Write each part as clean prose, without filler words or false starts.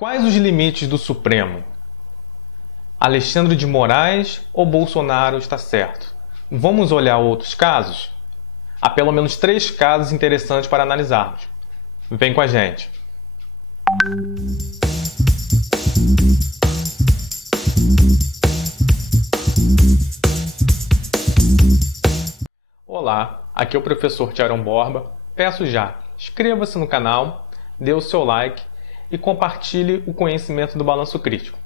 Quais os limites do Supremo? Alexandre de Moraes ou Bolsonaro está certo? Vamos olhar outros casos? Há pelo menos 3 casos interessantes para analisarmos. Vem com a gente! Olá, aqui é o professor Tiaron Borba. Peço já, inscreva-se no canal, dê o seu like e compartilhe o conhecimento do Balanço Crítico.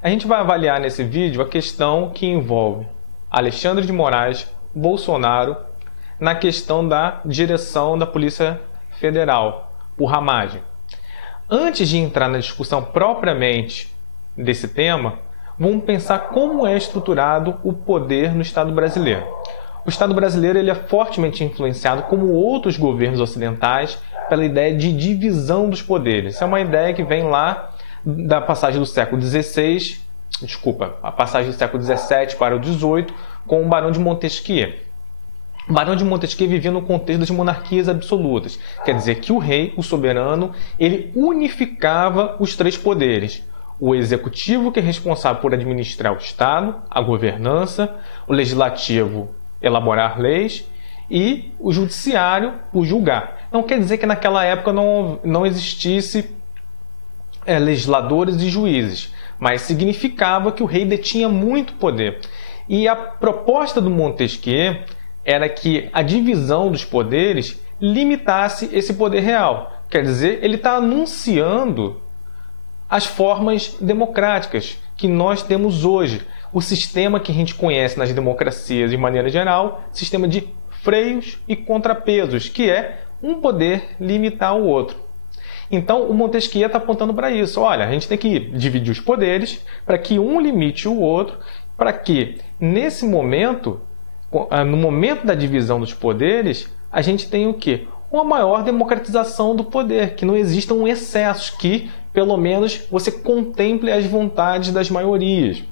A gente vai avaliar nesse vídeo a questão que envolve Alexandre de Moraes, Bolsonaro, na questão da direção da Polícia Federal, por ramagem. Antes de entrar na discussão propriamente desse tema, vamos pensar como é estruturado o poder no Estado brasileiro. O Estado brasileiro ele é fortemente influenciado, como outros governos ocidentais, pela ideia de divisão dos poderes. Essa é uma ideia que vem lá da passagem do século XVI, a passagem do século XVII para o XVIII, com o Barão de Montesquieu. O Barão de Montesquieu vivia no contexto das monarquias absolutas. Quer dizer que o rei, o soberano, ele unificava os 3 poderes. O executivo, que é responsável por administrar o Estado, a governança, o legislativo, elaborar leis, e o judiciário, o julgar. Não quer dizer que naquela época não existisse legisladores e juízes, mas significava que o rei detinha muito poder. E a proposta do Montesquieu era que a divisão dos poderes limitasse esse poder real. Quer dizer, ele está anunciando as formas democráticas que nós temos hoje. O sistema que a gente conhece nas democracias de maneira geral, sistema de freios e contrapesos, que é um poder limitar o outro. Então, o Montesquieu está apontando para isso. Olha, a gente tem que dividir os poderes para que um limite o outro, para que, nesse momento, no momento da divisão dos poderes, a gente tenha o quê? Uma maior democratização do poder, que não existam excessos, que, pelo menos, você contemple as vontades das maiorias.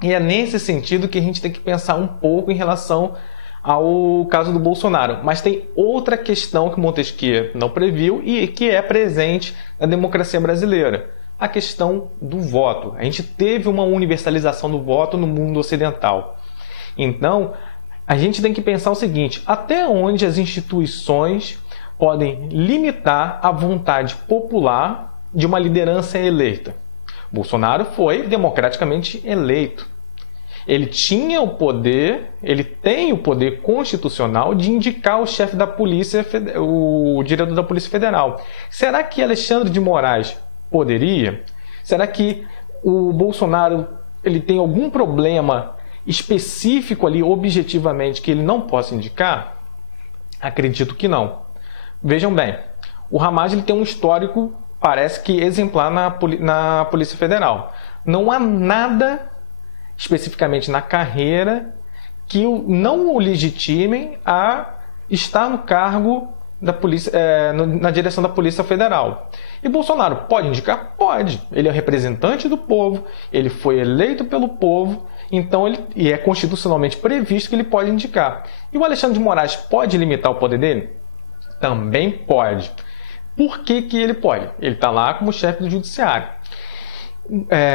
E é nesse sentido que a gente tem que pensar um pouco em relação ao caso do Bolsonaro. Mas tem outra questão que Montesquieu não previu e que é presente na democracia brasileira. A questão do voto. A gente teve uma universalização do voto no mundo ocidental. Então, a gente tem que pensar o seguinte: até onde as instituições podem limitar a vontade popular de uma liderança eleita? Bolsonaro foi democraticamente eleito. Ele tinha o poder, ele tem o poder constitucional de indicar o chefe da polícia, o diretor da Polícia Federal. Será que Alexandre de Moraes poderia? Será que o Bolsonaro ele tem algum problema específico ali, objetivamente, que ele não possa indicar? Acredito que não. Vejam bem, o Ramagem ele tem um histórico, parece que exemplar na Polícia Federal. Não há nada especificamente na carreira que não o legitimem a estar no cargo da polícia, na direção da Polícia Federal. E Bolsonaro pode indicar? Pode. Ele é representante do povo, ele foi eleito pelo povo, então e é constitucionalmente previsto que ele pode indicar. E o Alexandre de Moraes pode limitar o poder dele? Também pode. Por que ele pode? Ele está lá como chefe do judiciário.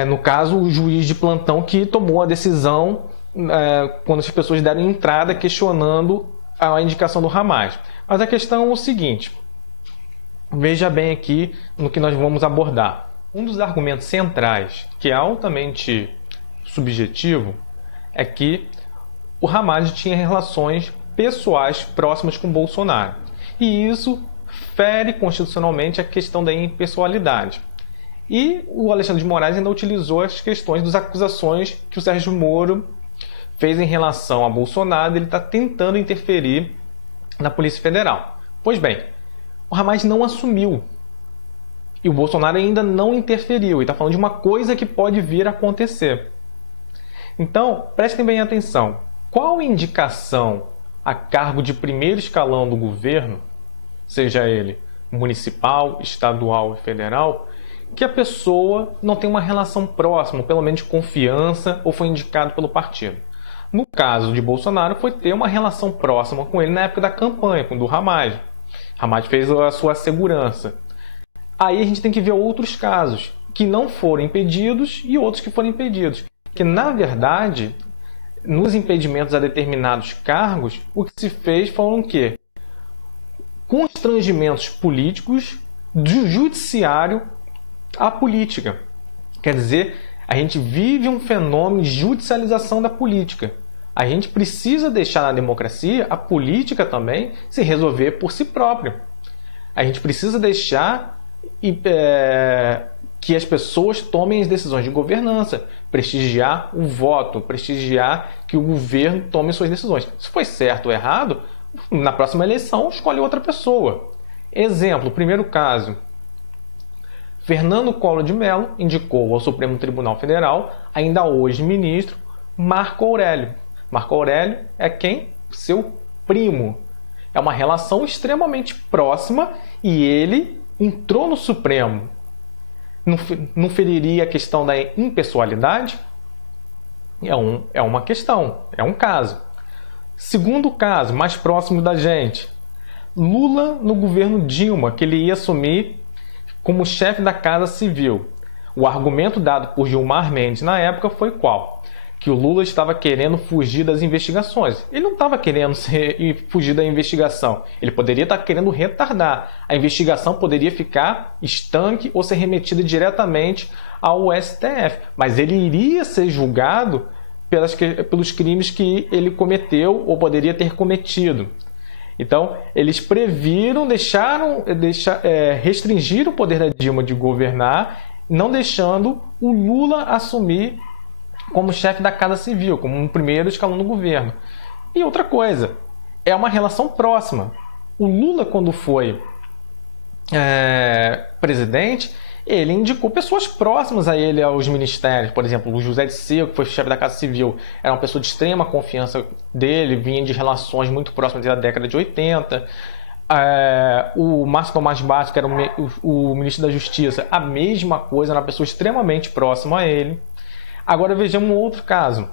No caso, o juiz de plantão que tomou a decisão quando as pessoas deram entrada questionando a indicação do Ramagem. Mas a questão é o seguinte, veja bem aqui no que nós vamos abordar. Um dos argumentos centrais, que é altamente subjetivo, é que o Ramagem tinha relações pessoais próximas com Bolsonaro. E isso fere constitucionalmente a questão da impessoalidade. E o Alexandre de Moraes ainda utilizou as questões das acusações que o Sérgio Moro fez em relação a Bolsonaro. Ele está tentando interferir na Polícia Federal. Pois bem, o Ramagem não assumiu. E o Bolsonaro ainda não interferiu. Ele está falando de uma coisa que pode vir a acontecer. Então, prestem bem atenção. Qual indicação a cargo de primeiro escalão do governo, seja ele municipal, estadual e federal, que a pessoa não tem uma relação próxima, pelo menos de confiança, ou foi indicado pelo partido? No caso de Bolsonaro, foi ter uma relação próxima com ele na época da campanha, com o do Ramagem. Ramagem fez a sua segurança. Aí a gente tem que ver outros casos. que não foram impedidos e outros que foram impedidos. Que, na verdade, nos impedimentos a determinados cargos, o que se fez foram o quê? Constrangimentos políticos do judiciário à política. Quer dizer, a gente vive um fenômeno de judicialização da política. A gente precisa deixar na democracia a política também se resolver por si própria. A gente precisa deixar que as pessoas tomem as decisões de governança, prestigiar o voto, prestigiar que o governo tome suas decisões. Se foi certo ou errado, na próxima eleição escolhe outra pessoa. Exemplo, primeiro caso. Fernando Collor de Mello indicou ao Supremo Tribunal Federal, ainda hoje ministro, Marco Aurélio. Marco Aurélio é quem? Seu primo. É uma relação extremamente próxima e ele entrou no Supremo. Não feriria a questão da impessoalidade? É uma questão, é um caso. Segundo caso, mais próximo da gente. Lula no governo Dilma, que ele ia assumir como chefe da Casa Civil. O argumento dado por Gilmar Mendes na época foi qual? Que o Lula estava querendo fugir das investigações. Ele não estava querendo fugir da investigação. Ele poderia estar querendo retardar. A investigação poderia ficar estanque ou ser remetida diretamente ao STF. Mas ele iria ser julgado pelos crimes que ele cometeu ou poderia ter cometido. Então, eles previram, restringir o poder da Dilma de governar, não deixando o Lula assumir como chefe da Casa Civil, como um primeiro escalão do governo. E outra coisa, é uma relação próxima. O Lula, quando foi presidente, ele indicou pessoas próximas a ele aos ministérios. Por exemplo, o José Dirceu, que foi chefe da Casa Civil, era uma pessoa de extrema confiança dele, vinha de relações muito próximas da década de 80. O Márcio Tomás Bastos, que era o ministro da Justiça, a mesma coisa, era uma pessoa extremamente próxima a ele. Agora vejamos um outro caso.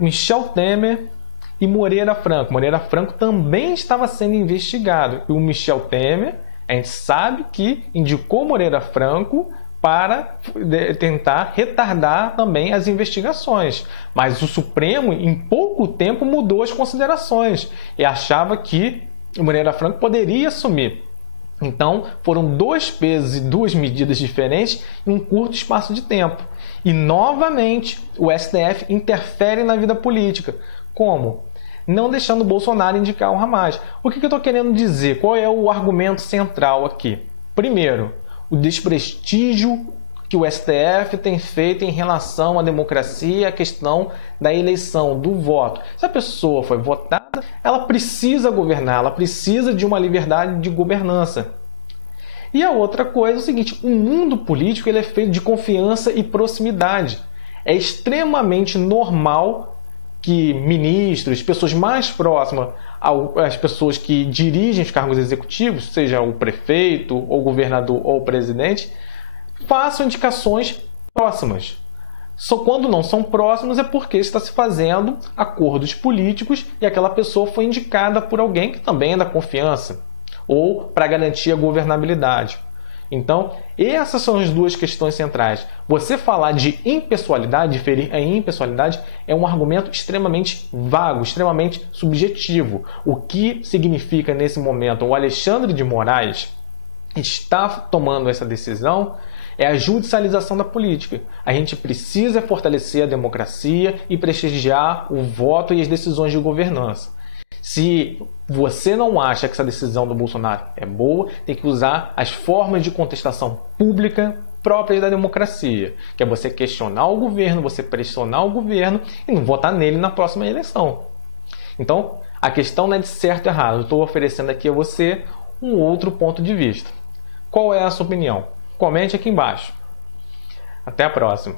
Michel Temer e Moreira Franco. Moreira Franco também estava sendo investigado. E o Michel Temer, a gente sabe que indicou Moreira Franco para tentar retardar também as investigações. Mas o Supremo, em pouco tempo, mudou as considerações e achava que Moreira Franco poderia assumir. Então, foram dois pesos e duas medidas diferentes em um curto espaço de tempo. E, novamente, o STF interfere na vida política. Como? Não deixando o Bolsonaro indicar o Hamas. O que eu estou querendo dizer? Qual é o argumento central aqui? Primeiro, o desprestígio que o STF tem feito em relação à democracia e à questão da eleição, do voto. Se a pessoa foi votada, ela precisa governar, ela precisa de uma liberdade de governança. E a outra coisa é o seguinte, o mundo político ele é feito de confiança e proximidade. É extremamente normal que ministros, pessoas mais próximas às pessoas que dirigem os cargos executivos, seja o prefeito, ou o governador, ou o presidente, façam indicações próximas. Só quando não são próximos é porque está se fazendo acordos políticos e aquela pessoa foi indicada por alguém que também é da confiança ou para garantir a governabilidade. Então, essas são as duas questões centrais. Você falar de impessoalidade, diferir a impessoalidade, é um argumento extremamente vago, extremamente subjetivo. O que significa nesse momento o Alexandre de Moraes está tomando essa decisão é a judicialização da política. A gente precisa fortalecer a democracia e prestigiar o voto e as decisões de governança. Se você não acha que essa decisão do Bolsonaro é boa, tem que usar as formas de contestação pública próprias da democracia, que é você questionar o governo, você pressionar o governo e não votar nele na próxima eleição. Então, a questão não é de certo ou errado. Eu estou oferecendo aqui a você um outro ponto de vista. Qual é a sua opinião? Comente aqui embaixo. Até a próxima.